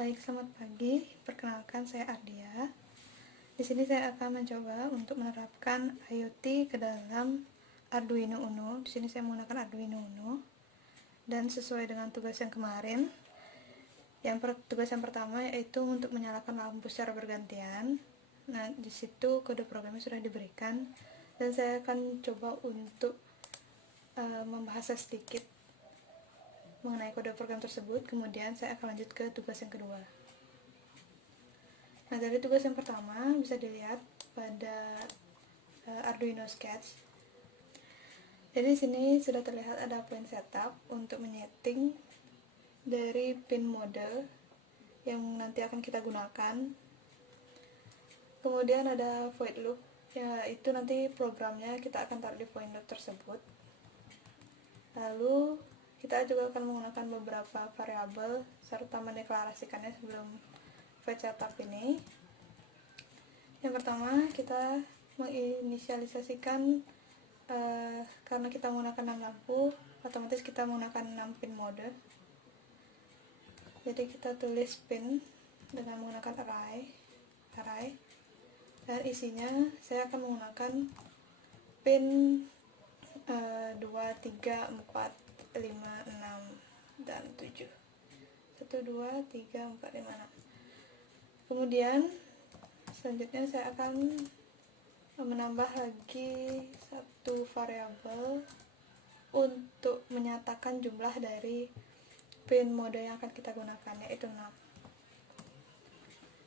Baik, selamat pagi. Perkenalkan, saya Ardia. Di sini saya akan mencoba untuk menerapkan IoT ke dalam Arduino Uno. Di sini saya menggunakan Arduino Uno. Dan sesuai dengan tugas yang kemarin, tugas yang pertama yaitu untuk menyalakan lampu secara bergantian. Nah, di situ kode programnya sudah diberikan dan saya akan coba untuk membahasnya sedikit mengenai kode program tersebut. Kemudian saya akan lanjut ke tugas yang kedua. Nah, dari tugas yang pertama bisa dilihat pada Arduino Sketch. Jadi di sini sudah terlihat ada point setup untuk menyeting dari pin mode yang nanti akan kita gunakan. Kemudian ada void loop, yaitu nanti programnya kita akan taruh di void loop tersebut. Lalu kita juga akan menggunakan beberapa variabel serta mendeklarasikannya sebelum void setup ini. Yang pertama, kita menginisialisasikan karena kita menggunakan 6 lampu, otomatis kita menggunakan 6 pin mode. Jadi kita tulis pin dengan menggunakan array, dan isinya saya akan menggunakan pin 2, 3, 4, 5, 6, dan 7. 1, 2, 3, 4, 5, 6. Kemudian selanjutnya saya akan menambah lagi satu variabel untuk menyatakan jumlah dari pin mode yang akan kita gunakan, yaitu 6.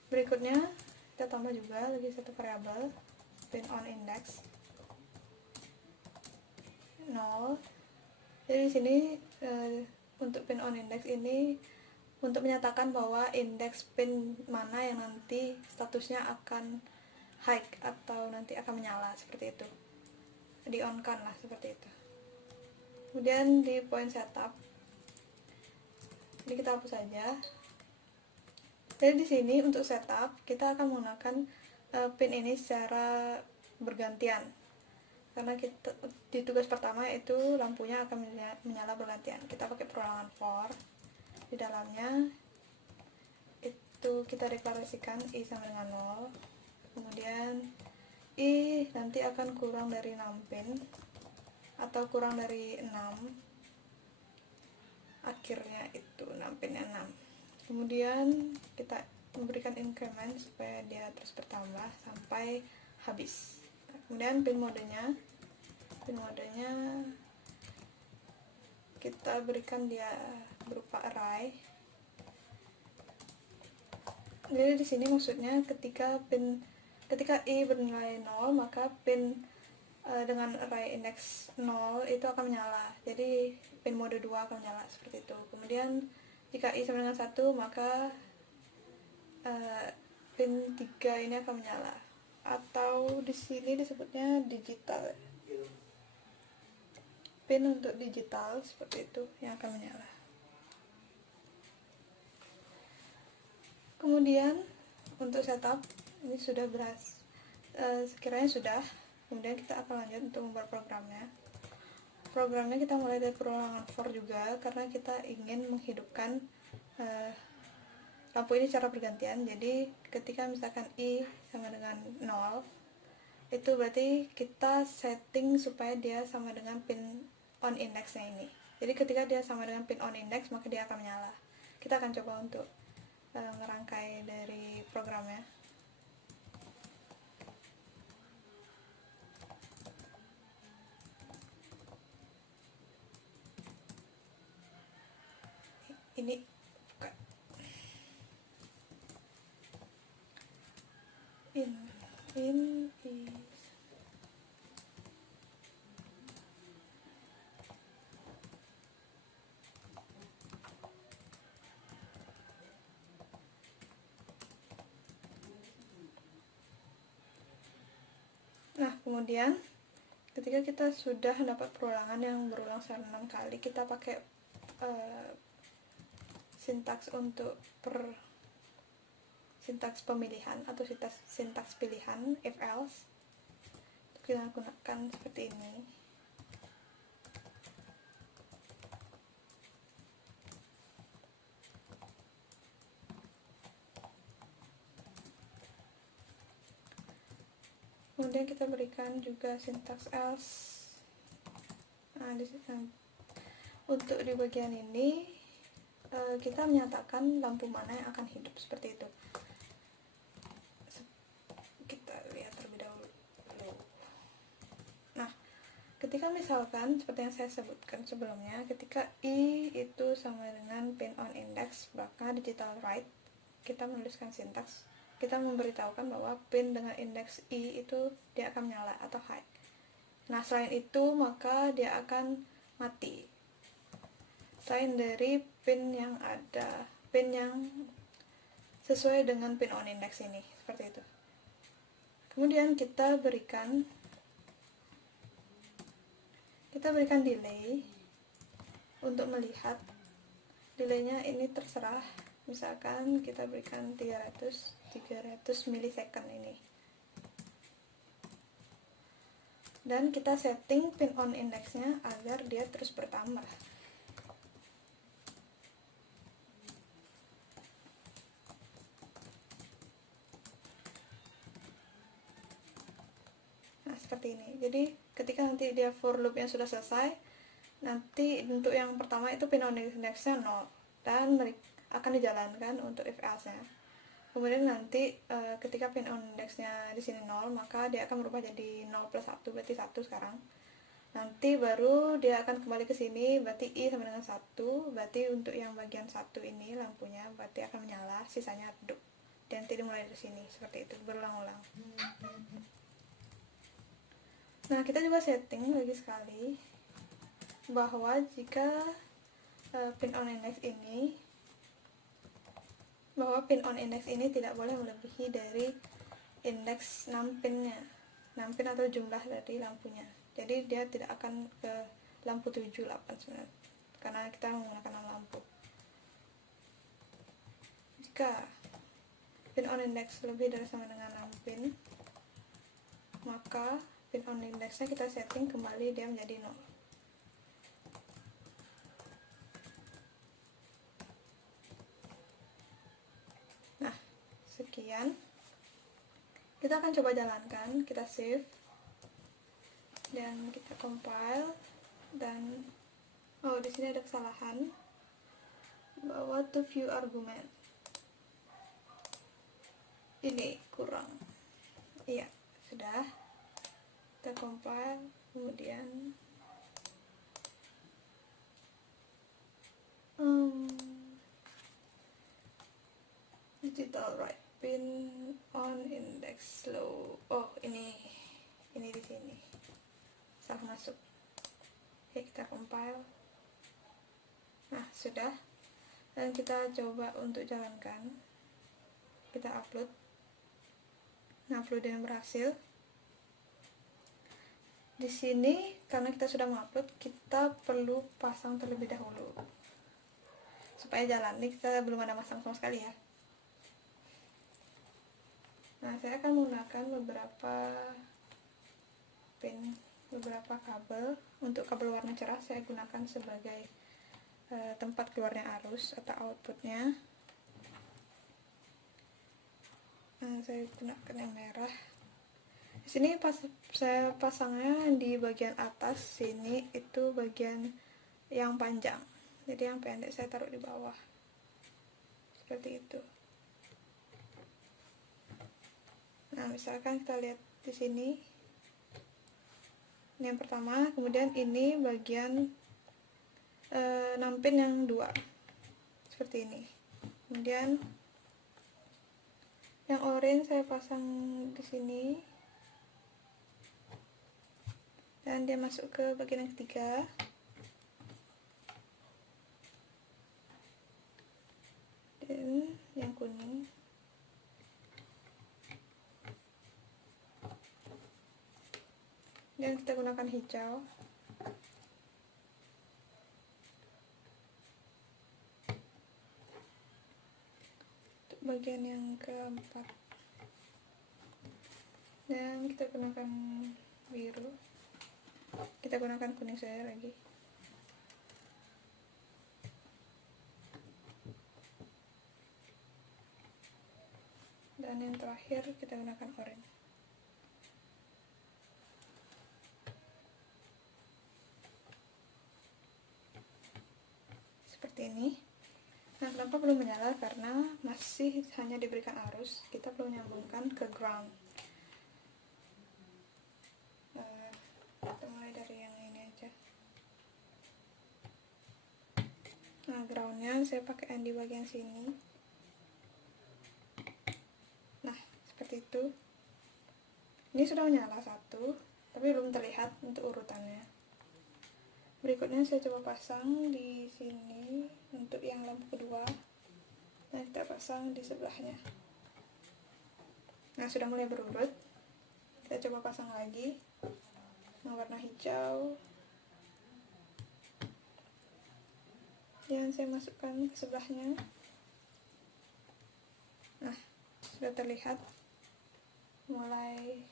Berikutnya kita tambah juga lagi satu variabel pin on index 0. Jadi di sini untuk pin on index ini untuk menyatakan bahwa indeks pin mana yang nanti statusnya akan high atau nanti akan menyala, seperti itu, di on kan lah, seperti itu. Kemudian di point setup ini kita hapus saja. Jadi di sini untuk setup kita akan menggunakan pin ini secara bergantian, karena kita di tugas pertama itu lampunya akan menyala bergantian. Kita pakai perulangan for, di dalamnya itu kita deklarasikan i sama dengan 0. Kemudian i nanti akan kurang dari 6 pin atau kurang dari 6, akhirnya itu 6 pinnya 6. Kemudian kita memberikan increment supaya dia terus bertambah sampai habis. Kemudian pin modenya kita berikan dia berupa array. Jadi di sini maksudnya ketika i bernilai 0, maka pin dengan array index 0 itu akan menyala. Jadi pin mode 2 akan menyala, seperti itu. Kemudian jika i sama dengan 1, maka pin 3 ini akan menyala, atau di sini disebutnya digital. Pin untuk digital seperti itu yang akan menyala. Kemudian untuk setup ini sudah sekiranya sudah. Kemudian kita akan lanjut untuk membuat programnya. Programnya kita mulai dari perulangan for juga, karena kita ingin menghidupkan lampu ini secara bergantian. Jadi ketika misalkan i sama dengan 0, itu berarti kita setting supaya dia sama dengan pin on indexnya ini. Jadi ketika dia sama dengan pin on index, maka dia akan menyala. Kita akan coba untuk merangkai dari programnya. Ini buka. In is Nah, kemudian ketika kita sudah dapat perulangan yang berulang secara 6 kali, kita pakai sintaks untuk sintaks pemilihan atau sintaks pilihan if else. Kita gunakan seperti ini. kemudian kita berikan juga syntax else. Nah, untuk di bagian ini kita menyatakan lampu mana yang akan hidup, seperti itu. Kita lihat terlebih dahulu. Nah, ketika misalkan seperti yang saya sebutkan sebelumnya, ketika i itu sama dengan pin on index maka digital write, kita menuliskan sintaks, kita memberitahukan bahwa pin dengan indeks i itu dia akan menyala atau high. Nah, selain itu maka dia akan mati. Selain dari pin yang ada, pin yang sesuai dengan pin on index ini, seperti itu. Kemudian kita berikan delay untuk melihat. Delaynya ini terserah, misalkan kita berikan 300 milisecond ini, dan kita setting pin on indexnya agar dia terus bertambah. Nah, seperti ini. Jadi ketika nanti dia for loop yang sudah selesai, nanti untuk yang pertama itu pin on indexnya 0 dan akan dijalankan untuk if else nya. Kemudian nanti ketika pin on indexnya di sini 0, maka dia akan berubah jadi 0 plus 1, berarti 1 sekarang. Nanti baru dia akan kembali ke sini, berarti i sama dengan 1, berarti untuk yang bagian 1 ini lampunya berarti akan menyala, sisanya redup. Dan nanti dimulai dari sini, seperti itu, berulang-ulang. Nah, kita juga setting lagi sekali bahwa jika pin on index ini tidak boleh melebihi dari indeks 6 pinnya, 6 pin atau jumlah dari lampunya. Jadi dia tidak akan ke lampu 7, 8, 9 karena kita menggunakan 6 lampu. Jika pin on index lebih dari sama dengan 6 pin, maka pin on indexnya kita setting kembali dia menjadi 0. Sekian, kita akan coba jalankan, kita save dan kita compile. Dan di sini ada kesalahan bahwa to view argument ini kurang. Iya, sudah, kita compile, kemudian digital write pin on index low. Ini di sini salah masuk. Oke, kita compile. Nah, sudah, dan kita coba untuk jalankan, kita upload. Nah, uploadnya berhasil. Di sini karena kita sudah mengupload, kita perlu pasang terlebih dahulu supaya jalan. Ini kita belum ada masang sama sekali ya. Nah, saya akan menggunakan beberapa kabel. Untuk kabel warna cerah saya gunakan sebagai tempat keluarnya arus atau outputnya. Nah, saya gunakan yang merah. Di sini saya pasangnya di bagian atas sini, itu bagian yang panjang. Jadi yang pendek saya taruh di bawah. Seperti itu. Nah, misalkan kita lihat di sini, ini yang pertama, kemudian ini bagian 6 pin yang 2, seperti ini. Kemudian yang orange saya pasang di sini, dan dia masuk ke bagian yang ketiga. Dan yang kuning dan kita gunakan hijau. Untuk bagian yang keempat, dan kita gunakan biru. Kita gunakan kuning saja lagi. Dan yang terakhir kita gunakan oranye. seperti ini. Nah, kenapa belum menyala? Karena masih hanya diberikan arus, kita belum menyambungkan ke ground. Kita mulai dari yang ini aja. Nah, groundnya saya pakai yang di bagian sini. Nah, seperti itu. Ini sudah menyala satu, tapi belum terlihat untuk urutannya. Berikutnya saya coba pasang di sini untuk yang lampu kedua. Nah, kita pasang di sebelahnya. Nah, sudah mulai berurut. Kita coba pasang lagi yang warna hijau. Yang saya masukkan ke sebelahnya. Nah, sudah terlihat mulai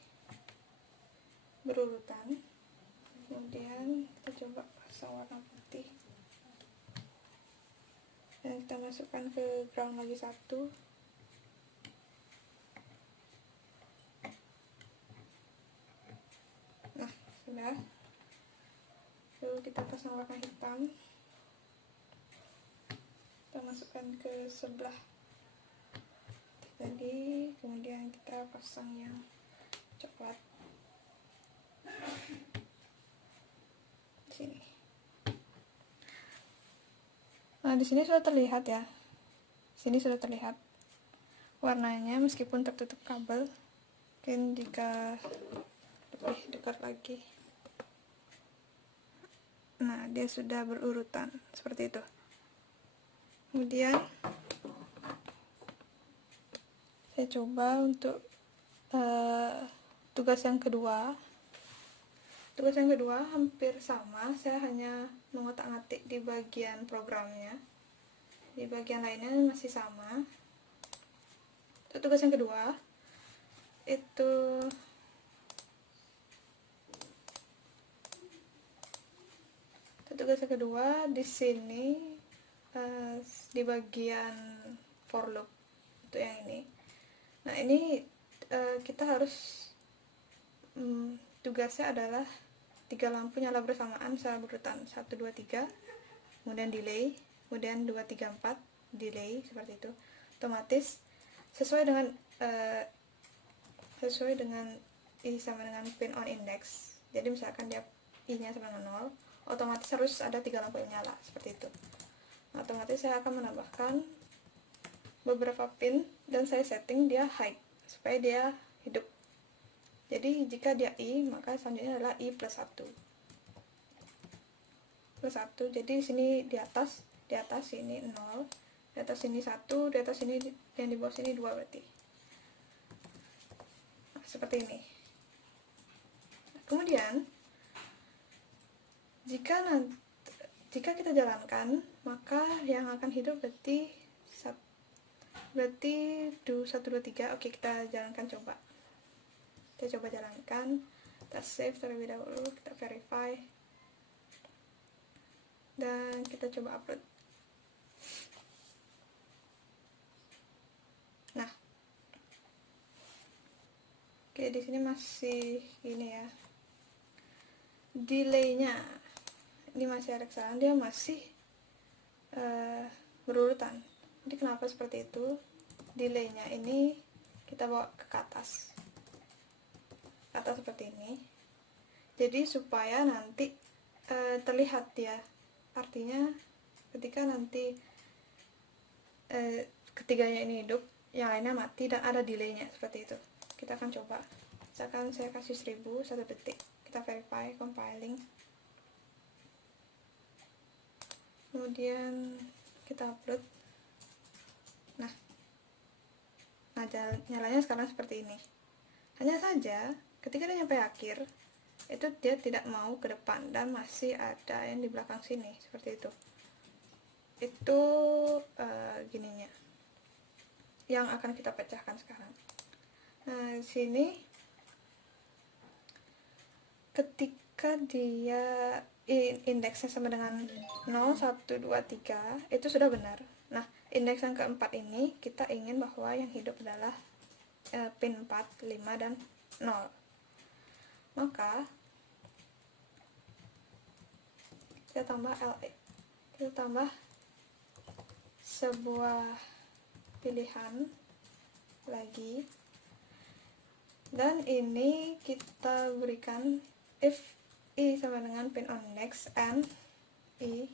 berurutan. Kemudian kita coba pasang warna putih. Dan kita masukkan ke ground lagi satu. Nah, sudah. Lalu kita pasang warna hitam. Kita masukkan ke sebelah tadi, kemudian kita pasang yang coklat di sini. Nah, di sini sudah terlihat ya. Sini sudah terlihat warnanya meskipun tertutup kabel. Mungkin jika lebih dekat lagi. Nah, dia sudah berurutan seperti itu. Kemudian saya coba untuk tugas yang kedua. Tugas yang kedua hampir sama, saya hanya mengotak-atik di bagian programnya. Di bagian lainnya masih sama. Untuk tugas yang kedua itu di sini di bagian for loop untuk yang ini. Nah, ini kita harus tugasnya adalah 3 lampu nyala bersamaan secara berurutan 1, 2, 3, kemudian delay, kemudian 2, 3, 4 delay, seperti itu. Otomatis sesuai dengan I sama dengan pin on index. Jadi misalkan dia I nya sama dengan 0, otomatis harus ada 3 lampu yang nyala, seperti itu. Nah, otomatis saya akan menambahkan beberapa pin dan saya setting dia high supaya dia hidup. Jadi jika dia I, maka selanjutnya adalah I plus 1. Jadi di sini di atas ini 0, di atas sini 1, di atas sini yang di bawah sini 2 berarti. Nah, seperti ini. Nah, kemudian jika kita jalankan, maka yang akan hidup berarti 1, 2, 3. Oke, kita jalankan coba. Kita coba jalankan. Kita save terlebih dahulu, kita verify. Dan kita coba upload. Nah. Oke, di sini masih ini ya. Delaynya ini masih ada kesalahan, dia masih berurutan. Jadi kenapa seperti itu? Delaynya ini kita bawa ke atas seperti ini. Jadi supaya nanti terlihat ya. Artinya ketika nanti ketiganya ini hidup, yang lainnya mati dan ada delaynya seperti itu. Kita akan coba. Misalkan saya kasih 1000 1 detik. Kita verify compiling. Kemudian kita upload. Nah, nyalanya sekarang seperti ini. Hanya saja ketika dia nyampe akhir, itu dia tidak mau ke depan dan masih ada yang di belakang sini seperti itu. Itu gininya yang akan kita pecahkan sekarang. Nah, di sini ketika dia indeksnya sama dengan 0, 1, 2, 3 itu sudah benar. Nah, indeks yang keempat ini kita ingin bahwa yang hidup adalah pin 4, 5, dan 0. Maka kita tambah LE, kita tambah sebuah pilihan lagi, dan ini kita berikan if i sama dengan pin on index and i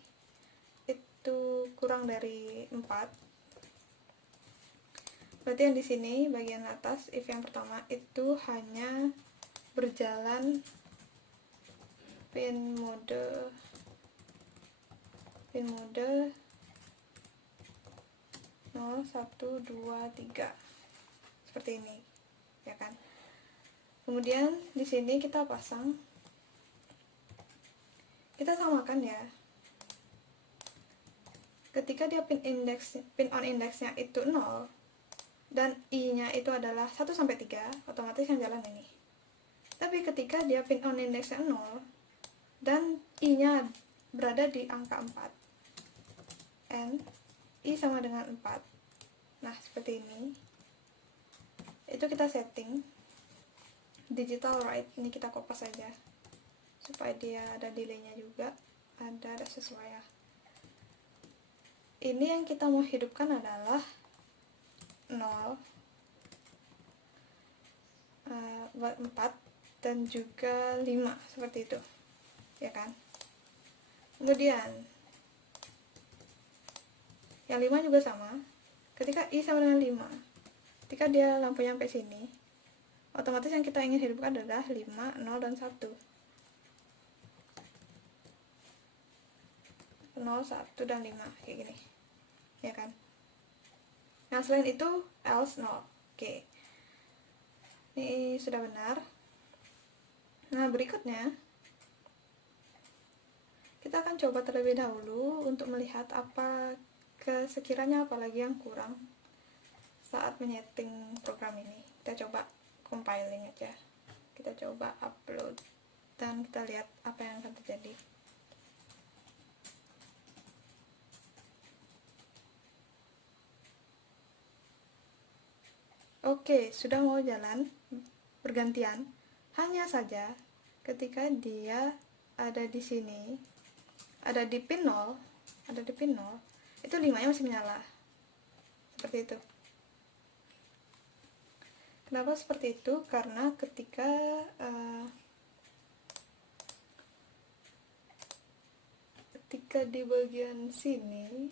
itu kurang dari 4. Berarti yang di sini bagian atas if yang pertama itu hanya berjalan pin mode 0, 1, 2, 3 seperti ini, ya kan. Kemudian di sini kita pasang, kita samakan ya. Ketika dia pin on indexnya itu 0 dan i-nya itu adalah 1 sampai 3, otomatis yang jalan ini. Tapi ketika dia pin on indexnya 0 dan i-nya berada di angka 4 and i sama dengan 4, nah seperti ini, itu kita setting digital write, ini kita kopas saja supaya dia ada delaynya juga, ada sesuai ya. Ini yang kita mau hidupkan adalah 0, 4 dan juga 5 seperti itu, ya kan. Kemudian yang 5 juga sama, ketika i sama dengan 5, ketika dia lampunya sampai sini, otomatis yang kita ingin hidupkan adalah 5, 0, dan 1. 0, 1, dan 5, kayak gini, ya kan. Nah selain itu else 0. Oke, ini sudah benar. Nah berikutnya kita akan coba terlebih dahulu untuk melihat sekiranya apalagi yang kurang saat menyeting program ini. Kita coba compiling aja, kita coba upload, dan kita lihat apa yang akan terjadi. Oke, sudah mau jalan bergantian. Hanya saja ketika dia ada di sini, ada di pin 0, itu 5-nya masih menyala. Seperti itu. Kenapa seperti itu? Karena ketika di bagian sini,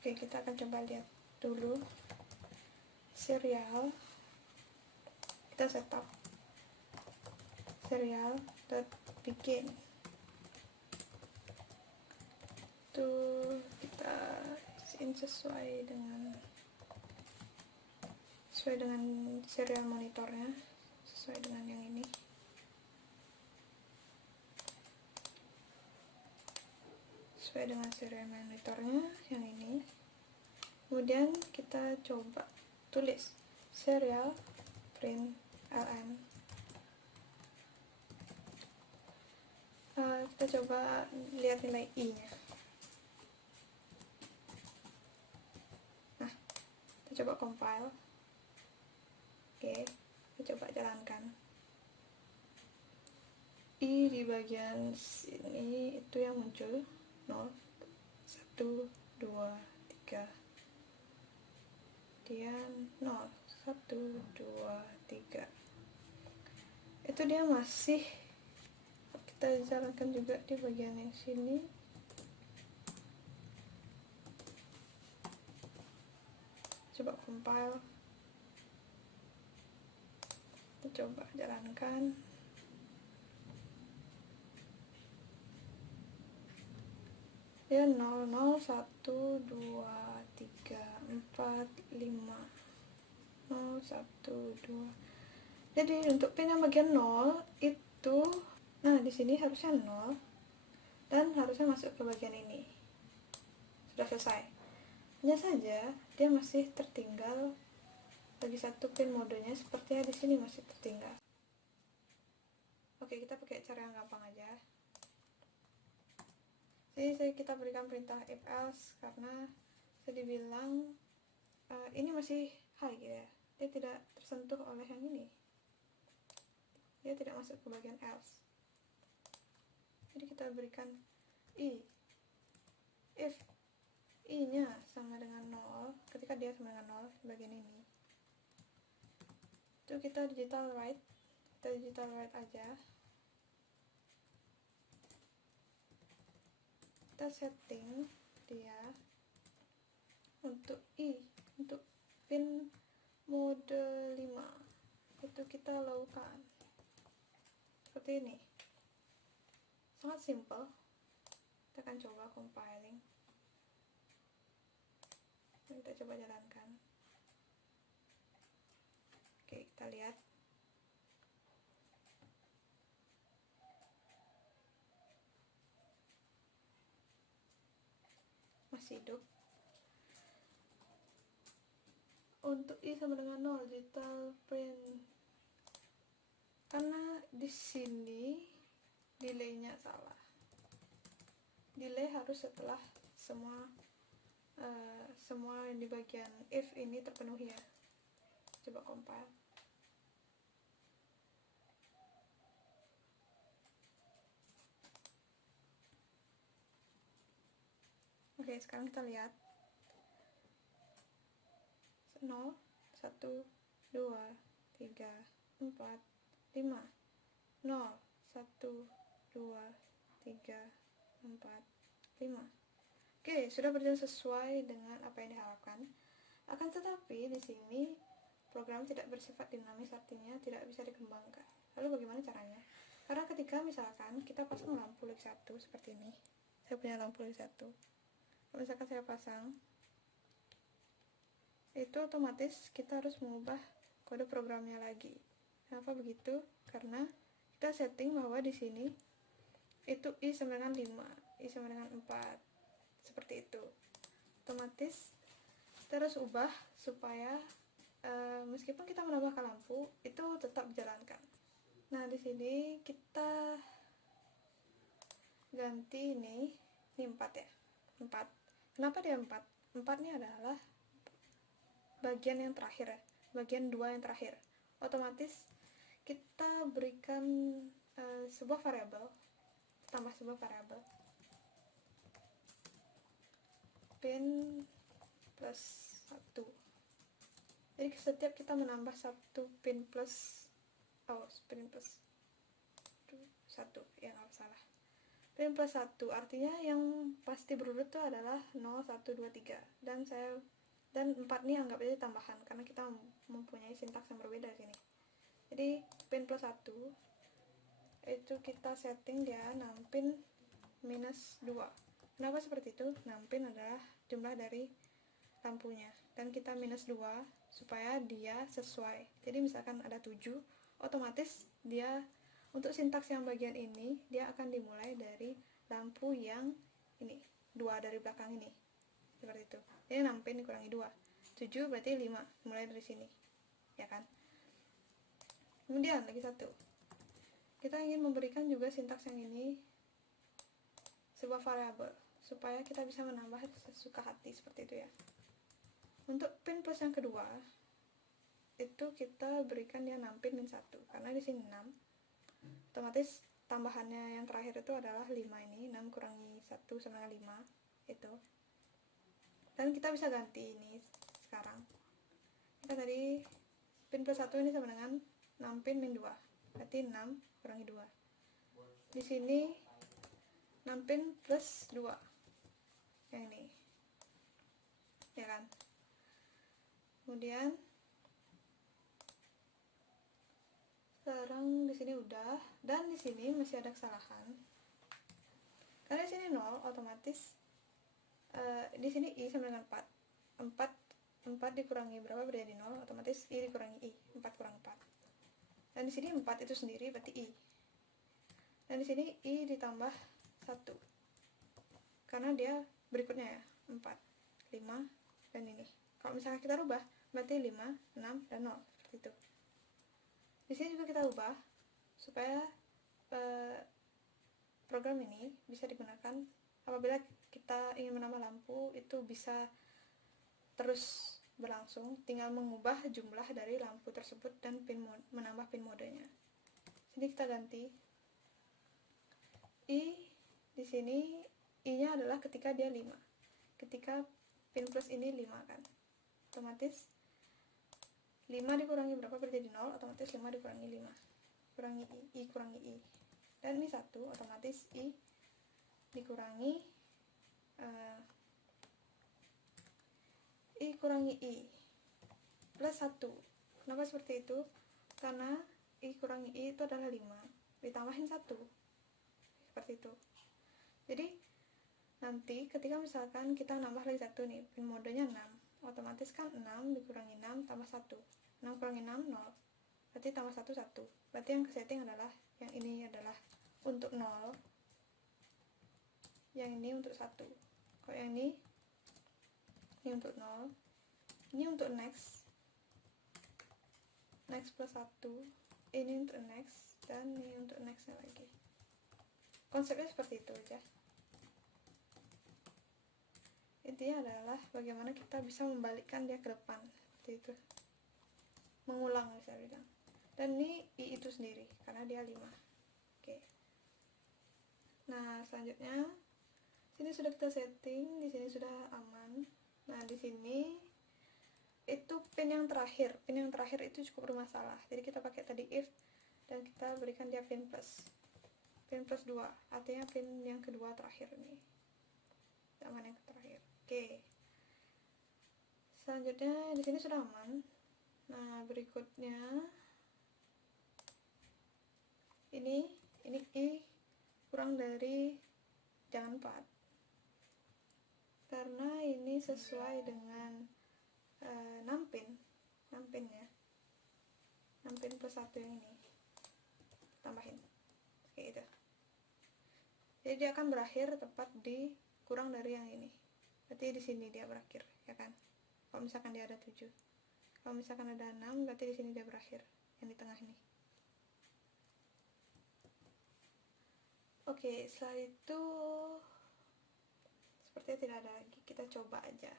oke, kita akan coba lihat dulu serial. Kita setup serial begin. Itu kita isiin sesuai dengan serial monitornya, sesuai dengan yang ini. Sesuai dengan serial monitornya yang ini. Kemudian kita coba tulis serial println. Kita coba lihat nilai i-nya. Nah, kita coba compile. Oke, kita coba jalankan. I di bagian sini itu yang muncul 0, 1, 2, 3. Kemudian 0, 1, 2, 3. Itu dia masih, kita jalankan juga di bagian yang sini. Coba compile, kita coba jalankan. Ya 0, 0, 1, 2, 3, 4, 5. 0, 1, 2. Jadi untuk pin yang bagian 0 itu, nah di sini harusnya 0 dan harusnya masuk ke bagian ini. Sudah selesai. Hanya saja dia masih tertinggal bagi satu pin modenya, sepertinya di sini masih tertinggal. Oke, kita pakai cara yang gampang aja. Jadi kita berikan perintah if else karena saya dibilang ini masih high ya, dia tidak tersentuh oleh yang ini, dia tidak masuk ke bagian else. Jadi kita berikan I. If I-nya sama dengan 0, ketika dia sama dengan 0 bagian ini, itu kita digital write aja. Kita setting dia untuk untuk pin mode 5 itu kita lakukan seperti ini. Sangat simple. Kita akan coba compiling. Kita coba jalankan. Oke, kita lihat. Masih hidup. Untuk I sama dengan 0, digital print. Karena di sini delay-nya salah. Delay harus setelah semua yang di bagian if ini terpenuhi ya. Coba compile. Oke, sekarang kita lihat 0, 1, 2, 3, 4, 5 0, 1, 2, 3, 4, 5. Oke, sudah berjalan sesuai dengan apa yang diharapkan. Akan tetapi di sini program tidak bersifat dinamis, artinya tidak bisa dikembangkan. Lalu bagaimana caranya? Karena ketika misalkan kita pasang lampu lagi 1 seperti ini. Saya punya lampu lagi 1. Kalau misalkan saya pasang, itu otomatis kita harus mengubah kode programnya lagi. Kenapa begitu? Karena kita setting bahwa di sini itu I sama dengan 5, I sama dengan 4. Seperti itu. Otomatis kita harus ubah supaya meskipun kita menambahkan lampu, itu tetap dijalankan. Nah, di sini kita ganti ini 4 ya. 4. Kenapa dia 4? 4-nya adalah bagian yang terakhir ya. Bagian 2 yang terakhir. Otomatis kita berikan sebuah variabel, tambah sebuah variabel pin plus 1. Jadi setiap kita menambah 1 pin plus pin plus 1 ya, nggak salah. Pin plus 1 artinya yang pasti berurut itu adalah 0, 1, 2, 3. Dan 4 ini anggap aja tambahan karena kita mempunyai sintaks yang berbeda di sini. Jadi pin plus 1 itu kita setting dia 6 pin minus 2. Kenapa seperti itu? 6 pin adalah jumlah dari lampunya, dan kita minus 2 supaya dia sesuai. Jadi misalkan ada 7, otomatis dia untuk sintaks yang bagian ini dia akan dimulai dari lampu yang ini, 2 dari belakang ini. Seperti itu. Jadi 6 pin dikurangi 2. 7 berarti 5, mulai dari sini. Ya kan? Kemudian lagi satu. Kita ingin memberikan juga sintaks yang ini sebuah variabel supaya kita bisa menambah sesuka hati seperti itu ya. Untuk pin plus yang kedua itu kita berikan dia 6 pin min 1 karena di sini 6. Otomatis tambahannya yang terakhir itu adalah 5 ini, 6 kurangi 1 sama 5 itu. Dan kita bisa ganti ini sekarang. Kita tadi pin plus 1 ini sama dengan 6 pin min 2. Berarti 6 kurangi 2. Di sini 6 pin plus 2. Yang ini. Ya kan? Kemudian sekarang di sini udah, dan di sini masih ada kesalahan. Karena di sini 0, otomatis di sini I sama dengan 4. 4 dikurangi berapa berarti 0, otomatis I dikurangi I, 4 kurang 4. Dan di sini 4 itu sendiri berarti I. Dan di sini I ditambah 1. Karena dia berikutnya ya, 4, 5 dan ini. Kalau misalnya kita rubah berarti 5, 6 dan 0 seperti itu. Di sini juga kita ubah supaya program ini bisa digunakan apabila kita ingin menambah lampu, itu bisa terus berlangsung, tinggal mengubah jumlah dari lampu tersebut dan menambah pin modenya. Sini kita ganti I di sini I-nya adalah ketika dia 5. Ketika pin plus ini 5 kan, otomatis 5 dikurangi berapa berarti 0, otomatis 5 dikurangi 5 kurangi I kurangi I, dan ini 1, otomatis I dikurangi I kurangi I plus 1. Kenapa seperti itu? Karena I kurangi I itu adalah 5 ditambahin 1, seperti itu. Jadi nanti ketika misalkan kita nambah lagi 1 nih, pin modenya 6, otomatis kan 6 dikurangi 6 tambah 1, 6 kurangi 6 0, berarti tambah 1 1, berarti yang ke setting adalah yang ini adalah untuk 0, yang ini untuk 1. Kalau yang ini untuk 0, ini untuk next plus 1, ini untuk next, dan ini untuk nextnya lagi. Konsepnya seperti itu aja. Intinya adalah bagaimana kita bisa membalikkan dia ke depan, seperti itu, mengulang bisa bilang. Dan ini I itu sendiri karena dia 5. Oke. Nah, selanjutnya sini sudah kita setting, di sini sudah aman. Nah, di sini itu pin yang terakhir itu cukup bermasalah. Jadi kita pakai tadi if dan kita berikan dia pin plus 2, artinya pin yang kedua terakhir nih, aman yang terakhir. Oke. Selanjutnya di sini sudah aman. Nah, berikutnya ini I kurang dari jangan 4, karena ini sesuai dengan 6 pin ya, 6 pin plus 1 yang ini tambahin kayak gitu. Jadi dia akan berakhir tepat di kurang dari yang ini, berarti di sini dia berakhir ya kan. Kalau misalkan dia ada 7, kalau misalkan ada 6, berarti di sini dia berakhir, yang di tengah ini. Oke, setelah itu sepertinya tidak ada lagi, kita coba aja.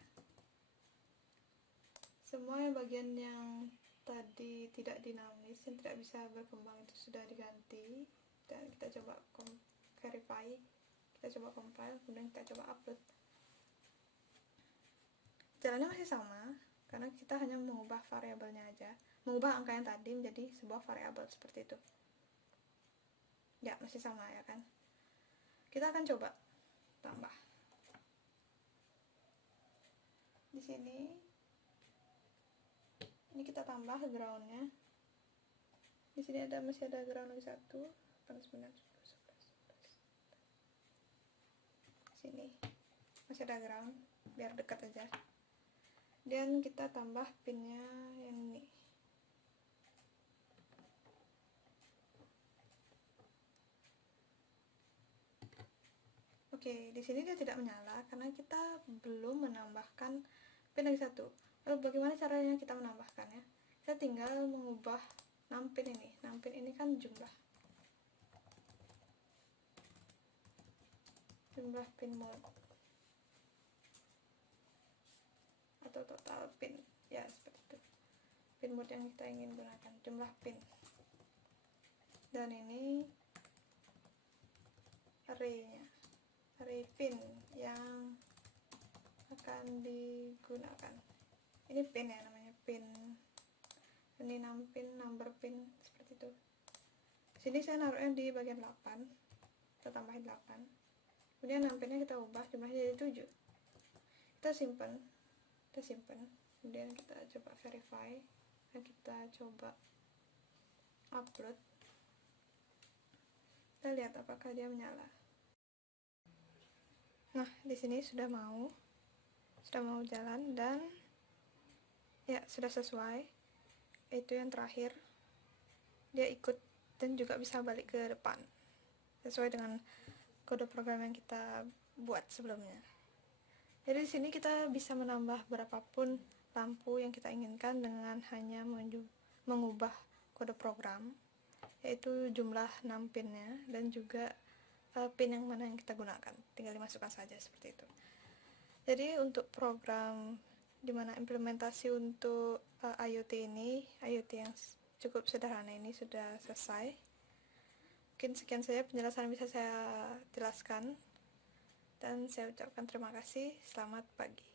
Semua bagian yang tadi tidak dinamis, yang tidak bisa berkembang itu sudah diganti, dan kita coba verify, kita coba compile, kemudian kita coba upload. Jalannya masih sama, karena kita hanya mengubah variabelnya aja, mengubah angka yang tadi menjadi sebuah variabel seperti itu. Ya, masih sama ya kan. Kita akan coba tambah. Di sini ini kita tambah groundnya. Di sini masih ada ground lagi 1, 8, 9, 10, 11. Sini masih ada ground, biar dekat aja. Dan kita tambah pinnya yang ini. Oke, di sini dia tidak menyala karena kita belum menambahkan pin lagi 1. Lalu bagaimana caranya kita menambahkannya? Kita tinggal mengubah 6 pin ini. 6 pin ini kan jumlah pin mode atau total pin, ya seperti itu. Pin mode yang kita ingin gunakan, jumlah pin. Dan ini array-nya, array pin yang akan digunakan. Ini pin ya, namanya pin. Ini 6 pin, number pin, seperti itu. Sini saya naruhnya di bagian 8, kita tambahin 8. Kemudian 6 pinnya kita ubah jumlahnya jadi 7. Kita simpan, kemudian kita coba verify, dan kita coba upload. Kita lihat apakah dia menyala. Nah, di sini sudah mau jalan, dan ya sudah sesuai. Itu yang terakhir, dia ikut dan juga bisa balik ke depan sesuai dengan kode program yang kita buat sebelumnya. Jadi di sini kita bisa menambah berapapun lampu yang kita inginkan dengan hanya mengubah kode program, yaitu jumlah 6 pinnya dan juga pin yang mana yang kita gunakan, tinggal dimasukkan saja seperti itu. Jadi untuk program dimana implementasi untuk IoT yang cukup sederhana ini sudah selesai. Mungkin sekian saja penjelasan yang bisa saya jelaskan. Dan saya ucapkan terima kasih. Selamat pagi.